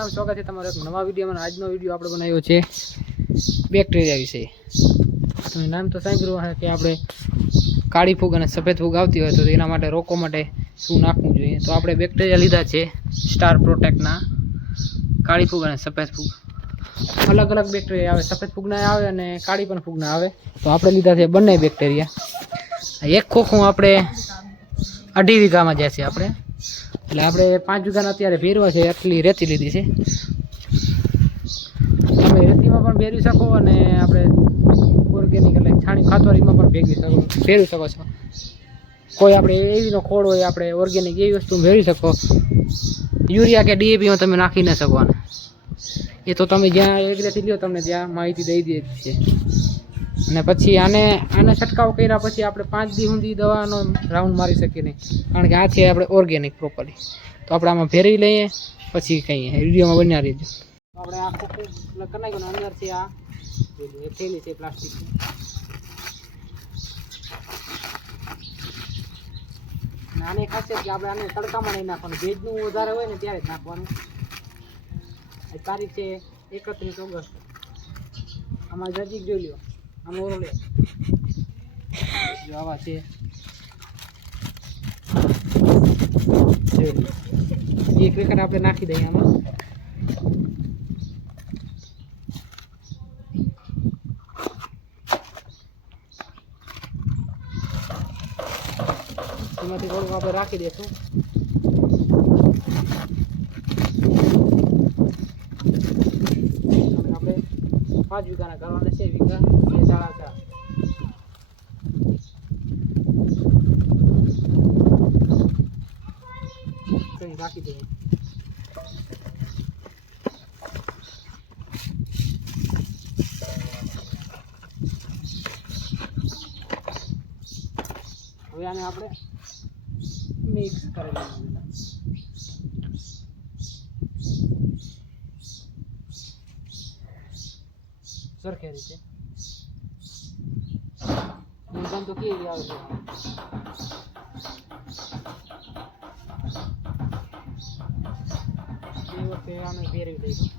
રામ સ્વાગત છે તમારો એક નવા વિડીયોમાં। આજનો વિડીયો આપણે બનાવ્યો છે બેક્ટેરિયા વિશે। તમે નામ તો સાંભળ્યું હશે કે આપણે કાળી ફૂગ અને સફેદ ફૂગ આવતી હોય તો એના માટે રોકવા માટે શું નાખવું જોઈએ। તો આપણે બેક્ટેરિયા લીધા છે સ્ટાર પ્રોટેક્ટના કાળી ફૂગ અને સફેદ ફૂગ। અલગ અલગ બેક્ટેરિયા આવે, સફેદ ફૂગના આવે અને કાળી પણ ફૂગના આવે। તો આપણે લીધા છે બંને બેક્ટેરિયા। એક ખોખું આપણે 2.5 વીઘામાં જશે આપણે, એટલે આપણે 5 વીઘાના અત્યારે ભેરવા છે એટલી રેતી લીધી છે। તમે રેતીમાં પણ ભેરવી શકો અને આપણે ઓર્ગેનિક એટલે છાણી ખાતરીમાં પણ ભેરવી શકો છો। કોઈ આપણે એવીનો ખોળ હોય, આપણે ઓર્ગેનિક એવી વસ્તુ ભેરવી શકો। યુરિયા કે ડીએપીમાં તમે નાખી ન શકવાના, એ તો તમે જ્યાં એગ્રેથી લ્યો તમને ત્યાં માહિતી દઈ દે છે। અને પછી આને છંટકાવ કર્યા પછી આપણે 5 દી સુધી દવાનો રાઉન્ડ મારી શકીએ નહીં, કારણ કે આ છે આપણે ઓર્ગેનિક પ્રોપરલી। તો આપણે આમાં ભેરવી લઈએ પછી કહીએ, વિડીયોમાં બન્યા રહીજો। આપણે આ ખોખું કરી નાખ્યું, અંદરથી આ થેલી છે પ્લાસ્ટિકની, આની ખાસિયત કે આપણે આને તડકામાં નહીં નાખવાનું, ભેજનું વધારે હોય ને ત્યારે જ નાખવાનું। તારીખ છે 31 ઓગસ્ટ। આમાં નજીક જોઈ લો, આમાં ઓરો લે જો આવા છે, એક વેકર આપણે નાખી દઈએ આમાં। એમાંથી થોડુંક આપણે રાખી દઈશું। આપણે 5 વીઘાના કરવાના છે, વીઘા 4.5 રાખી દઈએ। હવે આને આપણે મિક્સ કરી લઈએ સરખી રીતે। એકદમ તો કેવી આવે છે, એ વખતે આને ફેરવી દઈશું।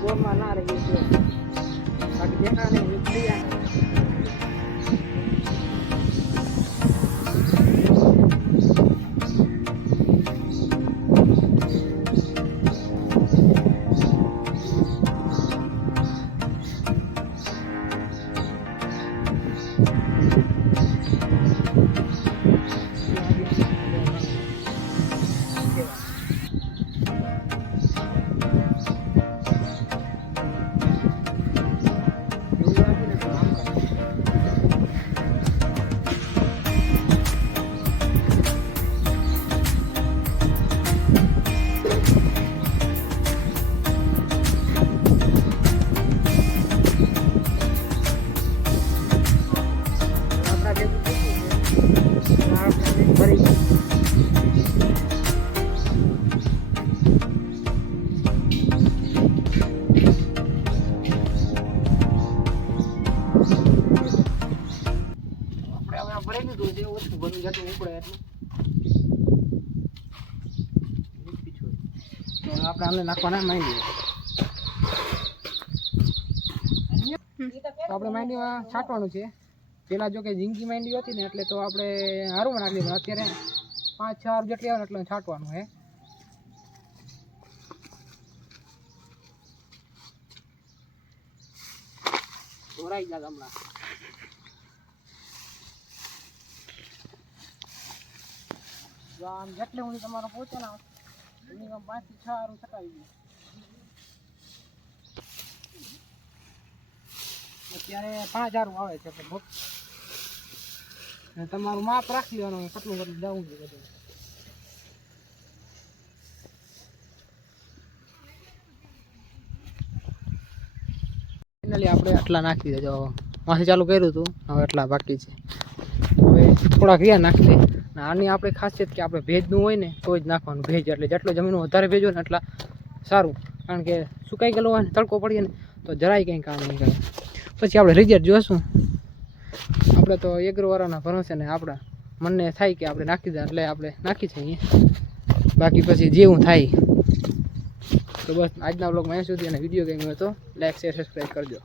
બોરમાં ના રહી છે, બાકી દેખા નહીં થઈ જાય। ભરી લીધું છે, ઓછું ભરી જેટલું ઉપડે એટલું। તો આપણે આને નાખવાના માંડવી। તો આપણે માંડવીમાં છાંટવાનું છે। પેલા જો કે ઝીંકી માંડવી હતી ને એટલે તો આપણે હારું નાખી દીધું, અત્યારે 5-6 જેટલી આવે એટલે છાંટવાનું છે। ધોરાઈ જાય હમણાં, આમ જેટલે સુધી તમારો પહોંચે ને મિનિમમ 5 થી 6 હારું છટાવી દે। અત્યારે 5 હારું આવે છે, તમારું માપ રાખી લેવાનું કેટલું કેટલું જવું છે બધું। ફાઇનલી આપણે આટલા નાખી દેજો, માંથી ચાલુ કર્યું હતું, હવે એટલા બાકી છે। હવે થોડાક રહ્યા નાખી દે, ને આની આપણે ખાસિયત કે આપણે ભેજનું હોય ને તો જ નાખવાનું ભેજ, એટલે જેટલો જમીન વધારે ભેજ હોય ને એટલા સારું, કારણ કે સુકાઈ ગયેલો હોય ને તડકો પડીએ ને તો જરાય કંઈ કામ નહીં કરે. પછી આપણે રિઝલ્ટ જોઈશું. આપણે તો એગ્રોવાળાના ભરોસે ને આપણા મનને થાય કે આપણે નાખી દે એટલે આપણે નાખી છીએ, બાકી પછી જેવું થાય. તો બસ આજના વ્લોગમાં અહીં સુધી, અને વિડીયો ગમ્યો હોય તો લાઈક શેર સબસ્ક્રાઈબ કરજો.